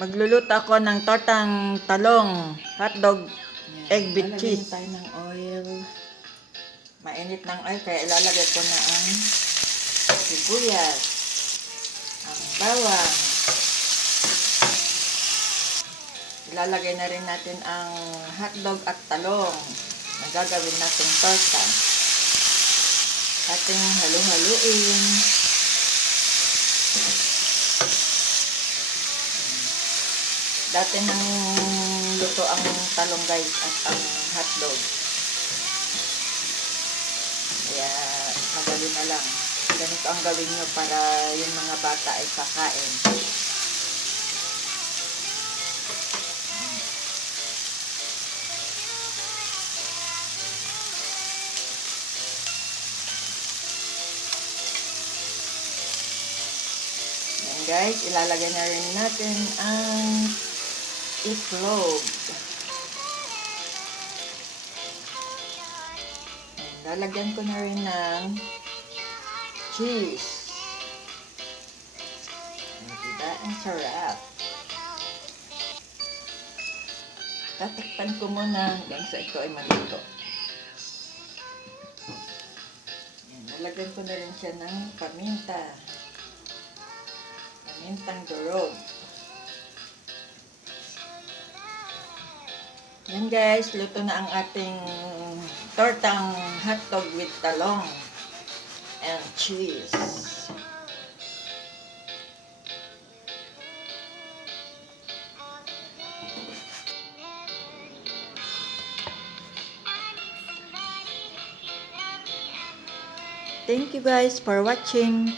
Magluluto ako ng tortang talong, hotdog, egg with Lalagyan cheese. tayo ng oil. Mainit ng oil kaya ilalagay ko na ang sibuyas, ang bawang. Ilalagay na rin natin ang hotdog at talong na gagawin nating torta. Ating halu-haluin. Dati nang luto ang talong guys at ang hotdog. Kaya madali na lang. Ganito ang gawin nyo para yung mga bata ay kakain. Yan guys, ilalagay na rin natin ang itlog. Lalagyan ko na rin ng cheese. Diba? Ang sarap. Tatakpan ko muna hanggang sa ito ay maluto. Lalagyan ko na rin siya ng paminta. Pamintang durog. Yan guys, luto na ang ating tortang hotdog with talong and cheese. Thank you guys for watching.